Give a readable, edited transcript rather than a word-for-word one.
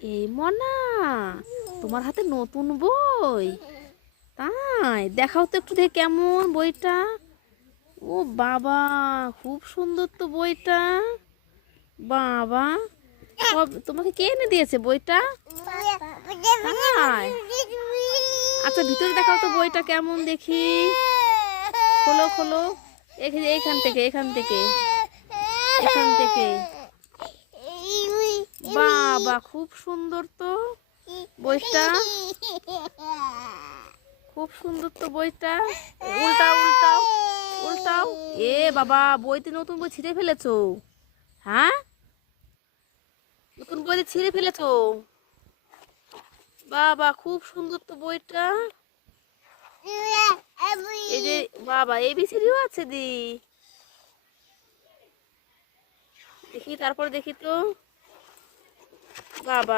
এই মনা, তোমার হাতে নতুন বই? তাই দেখাও তো একটু দেখে কেমন বইটা। ও বাবা, খুব সুন্দর তো বইটা। বাবা, তোমাকে কে এনে দিয়েছে বইটা? তাই, আচ্ছা ভিতরে দেখাও তো বইটা কেমন দেখি। খোলো খোলো, এইখান থেকে এখান থেকে এখান থেকে। বাবা, খুব সুন্দর তো বইটা, খুব সুন্দর তো বইটা। উল্টাও উল্টাও উল্টাও। এ বাবা, বইতে নতুন বই ছিঁড়ে ফেলেছো? হ্যাঁ, নতুন বই ছিঁড়ে ফেলেছো? বাবা, খুব সুন্দর তো বইটা। এই যে বাবা, এবিসিডিও আছে দেখি, তারপর দেখি তো। বাবা।